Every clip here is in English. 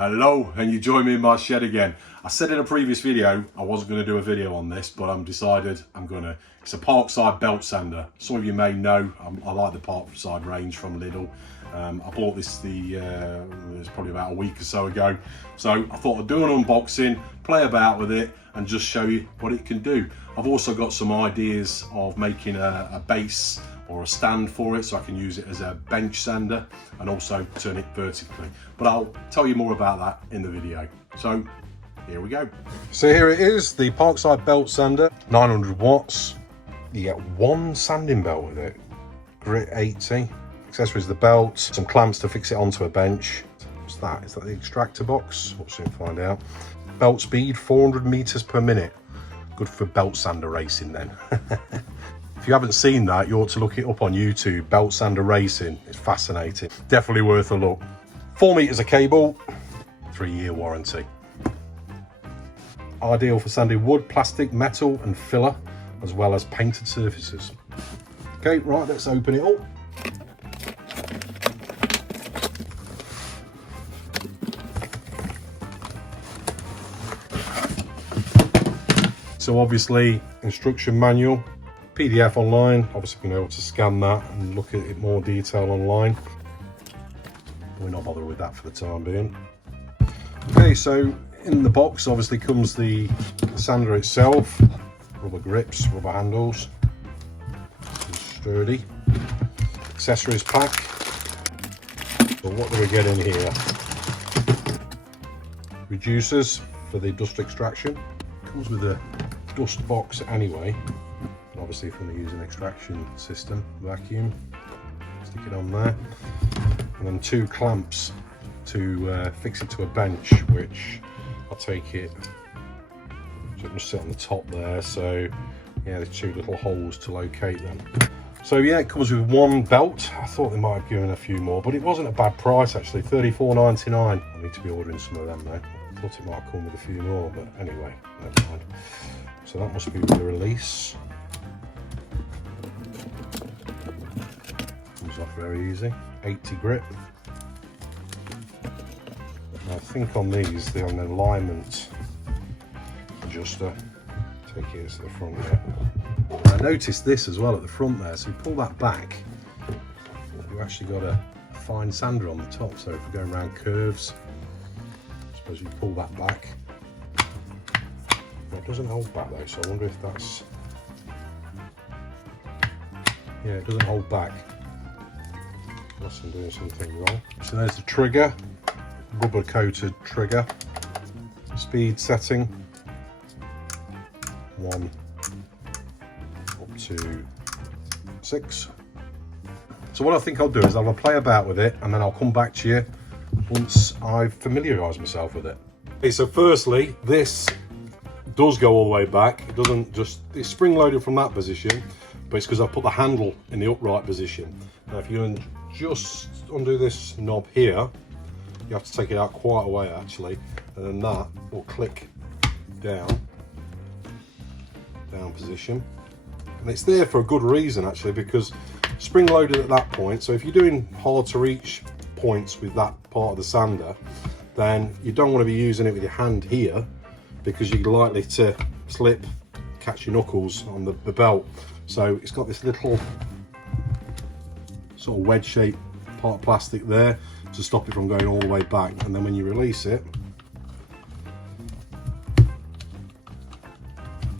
Hello, and you join me in my shed again. I said in a previous video I wasn't going to do a video on this, but I'm decided I'm going to. It's a Parkside belt sander. Some of you may know I like the Parkside range from Lidl. I bought this it was probably about a week or so ago. So I thought I'd do an unboxing, play about with it, and just show you what it can do. I've also got some ideas of making a base or a stand for it, so I can use it as a bench sander and also turn it vertically. But I'll tell you more about that in the video. So here we go. So here it is, the Parkside belt sander, 900 watts. You get one sanding belt with it, grit 80. Accessories, the belt, some clamps to fix it onto a bench. What's that? Is that the extractor box? We'll soon find out. Belt speed, 400 meters per minute. Good for belt sander racing then. If you haven't seen that, you ought to look it up on YouTube. Belt sander racing. It's fascinating. Definitely worth a look. 4 meters of cable, 3-year warranty. Ideal for sanding wood, plastic, metal and filler, as well as painted surfaces. Okay, right, let's open it up. So obviously, instruction manual. PDF online, obviously being able to scan that and look at it more detail online. We're not bothered with that for the time being. Okay, so in the box obviously comes the sander itself, rubber grips, rubber handles, sturdy. Accessories pack. So what do we get in here? Reducers for the dust extraction. Comes with a dust box anyway. Obviously, if you want to use an extraction system, vacuum, stick it on there, and then 2 clamps to fix it to a bench, which I'll take it, so it must sit on the top there. So yeah, there's 2 little holes to locate them. So yeah, it comes with 1 belt. I thought they might have given a few more, but it wasn't a bad price actually, $34.99. I need to be ordering some of them though. I thought it might come with a few more, but anyway, never mind. So that must be with the release. Comes off very easy. 80 grip. I think on these they're an alignment adjuster. Take it to the front here. I noticed this as well at the front there. So we pull that back, you've actually got a fine sander on the top. So if we're going around curves, I suppose you pull that back. It doesn't hold back though, so I wonder if that's, yeah, it doesn't hold back unless I'm doing something wrong. So there's the trigger, rubber coated trigger, speed setting 1 up to 6. So what I think I'll do is I'll play about with it and then I'll come back to you once I've familiarised myself with it. Okay, so firstly, this does go all the way back. It doesn't just, it's spring loaded from that position, but it's because I put the handle in the upright position. Now if you just undo this knob here, you have to take it out quite a way actually, and then that will click down position. And it's there for a good reason actually, because spring loaded at that point, so if you're doing hard to reach points with that part of the sander, then you don't want to be using it with your hand here, because you're likely to slip, catch your knuckles on the belt. So it's got this little sort of wedge shaped part of plastic there to stop it from going all the way back, and then when you release it,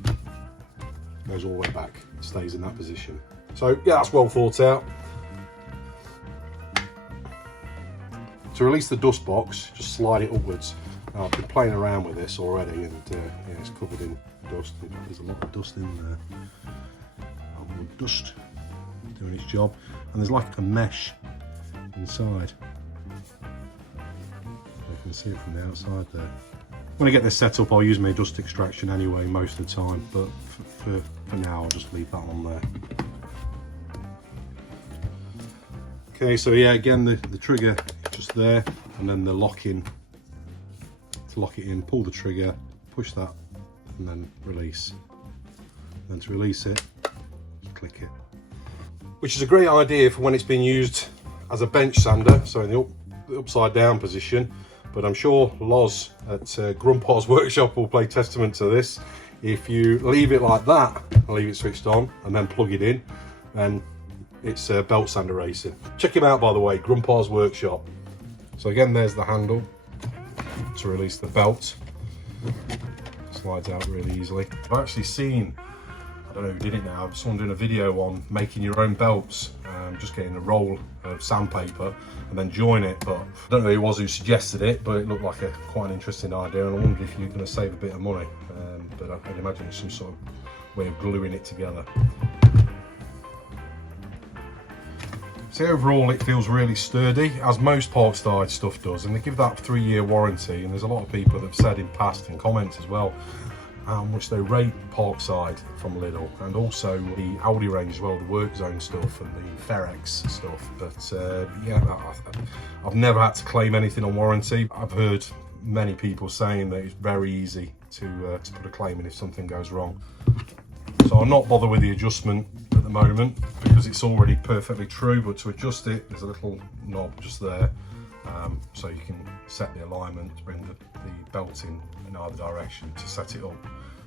it goes all the way back, it stays in that position. So yeah, that's well thought out. To release the dust box, just slide it upwards. Now, I've been playing around with this already, and yeah, it's covered in dust. There's a lot of dust in there. Dust doing its job, and there's like a mesh inside. You can see it from the outside there. When I get this set up, I'll use my dust extraction anyway most of the time, but for now I'll just leave that on there. Okay, so yeah, again the trigger is just there, and then the lock-in. To lock it in, pull the trigger, push that, and then release. And then to release it, just click it. Which is a great idea for when it's being used as a bench sander, so in the upside down position, but I'm sure Loz at Grandpa's Workshop will play testament to this. If you leave it like that, leave it switched on and then plug it in, then it's belt sander racing. Check him out, by the way, Grandpa's Workshop. So again, there's the handle to release the belt. Slides out really easily. I've actually seen, I don't know who did it now, someone doing a video on making your own belts, just getting a roll of sandpaper and then join it, but I don't know who it was who suggested it, but it looked like quite an interesting idea, and I wondered if you're going to save a bit of money, but I can imagine it's some sort of way of gluing it together. So overall it feels really sturdy, as most Parkside stuff does, and they give that 3-year warranty, and there's a lot of people that have said in past and comments as well how much they rate Parkside from Lidl, and also the Aldi range as well, the work zone stuff and the Ferex stuff. But yeah, I've never had to claim anything on warranty. I've heard many people saying that it's very easy to put a claim in if something goes wrong. So I'll not bother with the adjustment at the moment because it's already perfectly true, but to adjust it, there's a little knob just there, so you can set the alignment to bring the belt in either direction to set it up.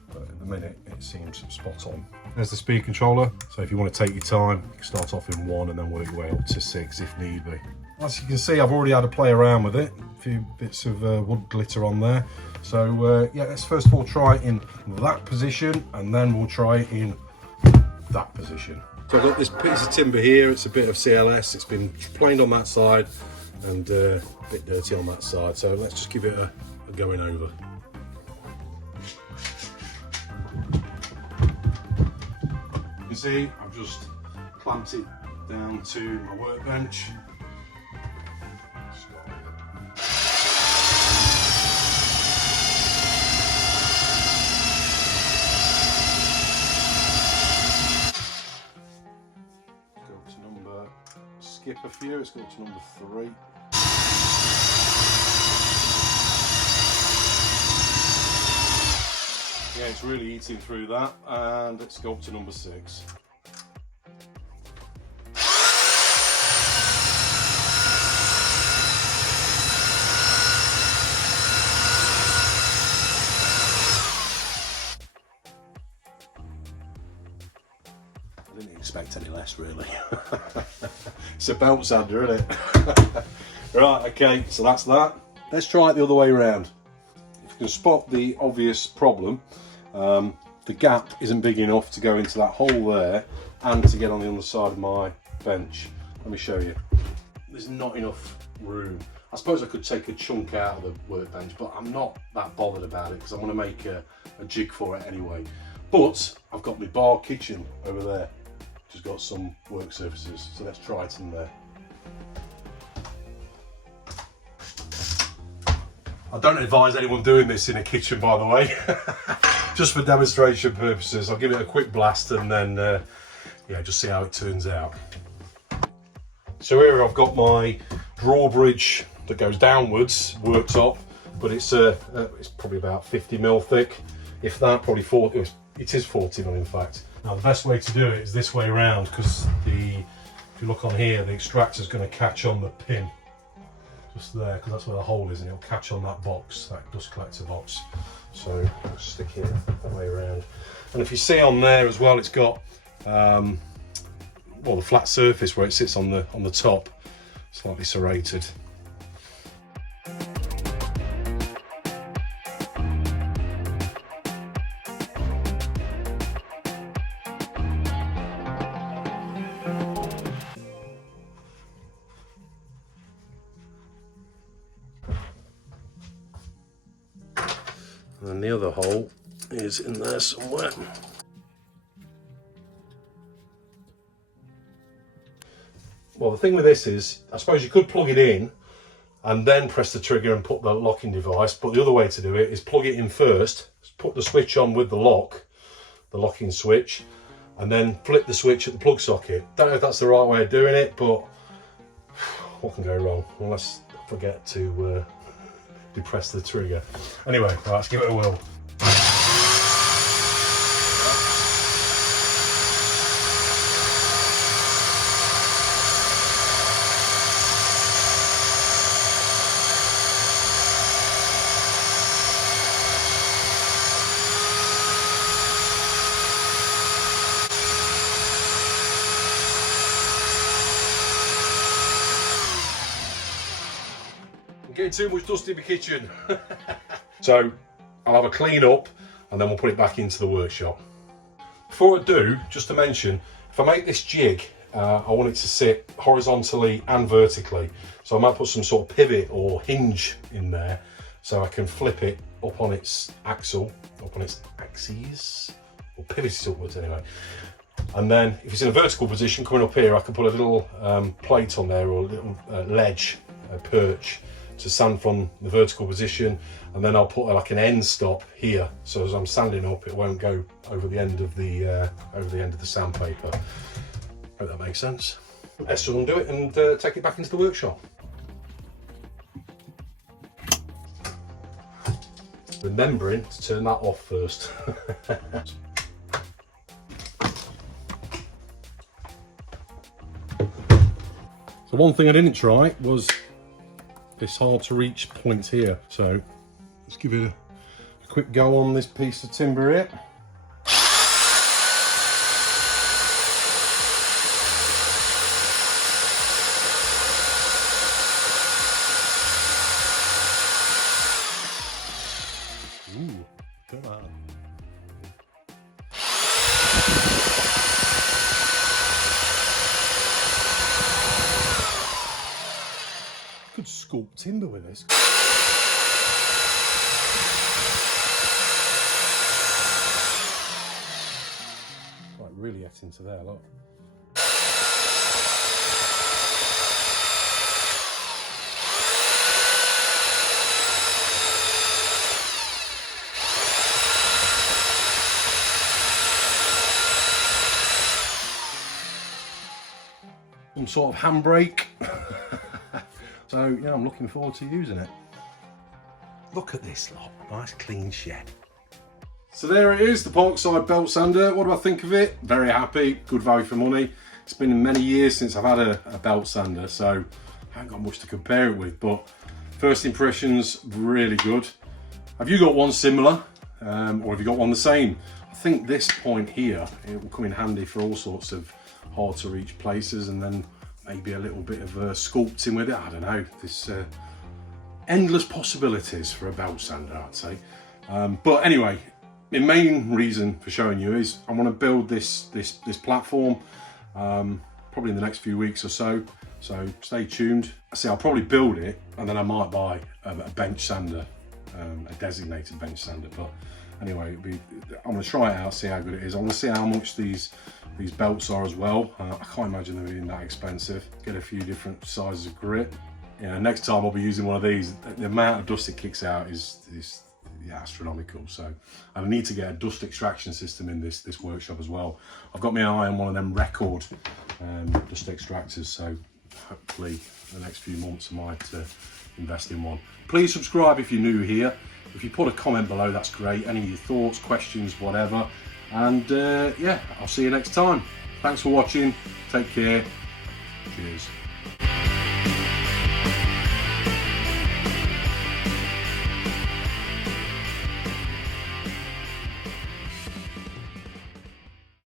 But at the minute it seems spot on. There's the speed controller, so if you want to take your time, you can start off in 1 and then work your way up to 6 if need be. As you can see, I've already had a play around with it, a few bits of wood glitter on there. So yeah, let's first of all try it in that position, and then we'll try it in that position. So I've got this piece of timber here, it's a bit of CLS, it's been planed on that side and a bit dirty on that side, so let's just give it a going over. You can see I've just clamped it down to my workbench. Skip a few, let's go to number 3. Yeah, it's really eating through that, and let's go up to number 6. I didn't expect any less, really. It's a belt sander, isn't it? Right, okay, so that's that. Let's try it the other way around. If you can spot the obvious problem, the gap isn't big enough to go into that hole there and to get on the other side of my bench. Let me show you. There's not enough room. I suppose I could take a chunk out of the workbench, but I'm not that bothered about it because I want to make a jig for it anyway. But I've got my bar kitchen over there, which has got some work surfaces, so let's try it in there. I don't advise anyone doing this in a kitchen, by the way. Just for demonstration purposes. I'll give it a quick blast and then yeah, just see how it turns out. So here I've got my drawbridge that goes downwards, worktop, but it's probably about 50mm thick, if that, probably 40. It is 40mm in fact. Now the best way to do it is this way around, because if you look on here, the extractor is going to catch on the pin just there, because that's where the hole is, and it'll catch on that box, that dust collector box. So I'll stick it that way around. And if you see on there as well, it's got well, the flat surface where it sits on the top, slightly serrated. And the other hole is in there somewhere. Well, the thing with this is, I suppose you could plug it in and then press the trigger and put the locking device, but the other way to do it is plug it in first, put the switch on with the locking switch, and then flip the switch at the plug socket. Don't know if that's the right way of doing it, but what can go wrong unless I forget to depress the trigger. Anyway, right, let's give it a whirl. Getting too much dust in the kitchen. So I'll have a clean up and then we'll put it back into the workshop. Before I do, just to mention, if I make this jig, I want it to sit horizontally and vertically. So I might put some sort of pivot or hinge in there so I can flip it up on its axle, up on its axes, or pivot it upwards anyway. And then if it's in a vertical position coming up here, I can put a little plate on there, or a little ledge, a perch, to sand from the vertical position, and then I'll put like an end stop here, so as I'm sanding up it won't go over the end of the sandpaper. Hope that makes sense. Let's undo it and take it back into the workshop. Remembering to turn that off first. The one thing I didn't try was this hard to reach point here. So let's give it a quick go on this piece of timber here. Ooh, come on. Could sculpt timber with this. Like really get into there, look. Some sort of handbrake. So yeah, I'm looking forward to using it. Look at this lot, nice clean shed. So there it is, the Parkside belt sander. What do I think of it? Very happy, good value for money. It's been many years since I've had a belt sander, so I haven't got much to compare it with, but first impressions, really good. Have you got one similar, or have you got one the same? I think this point here, it will come in handy for all sorts of hard to reach places, and then maybe a little bit of sculpting with it. I don't know. There's endless possibilities for a belt sander, I'd say. But anyway, the main reason for showing you is I want to build this platform probably in the next few weeks or so. So stay tuned. I say I'll probably build it, and then I might buy a bench sander, a designated bench sander. But anyway, I'm going to try it out, see how good it is. I want to see how much these belts are as well. I can't imagine them being that expensive. Get a few different sizes of grit. Yeah, next time I'll be using one of these. The amount of dust it kicks out is yeah, astronomical. So I need to get a dust extraction system in this workshop as well. I've got my eye on one of them record dust extractors, so hopefully in the next few months I might invest in one. Please subscribe if you're new here. If you put a comment below, that's great. Any of your thoughts, questions, whatever. And yeah, I'll see you next time. Thanks for watching. Take care. Cheers.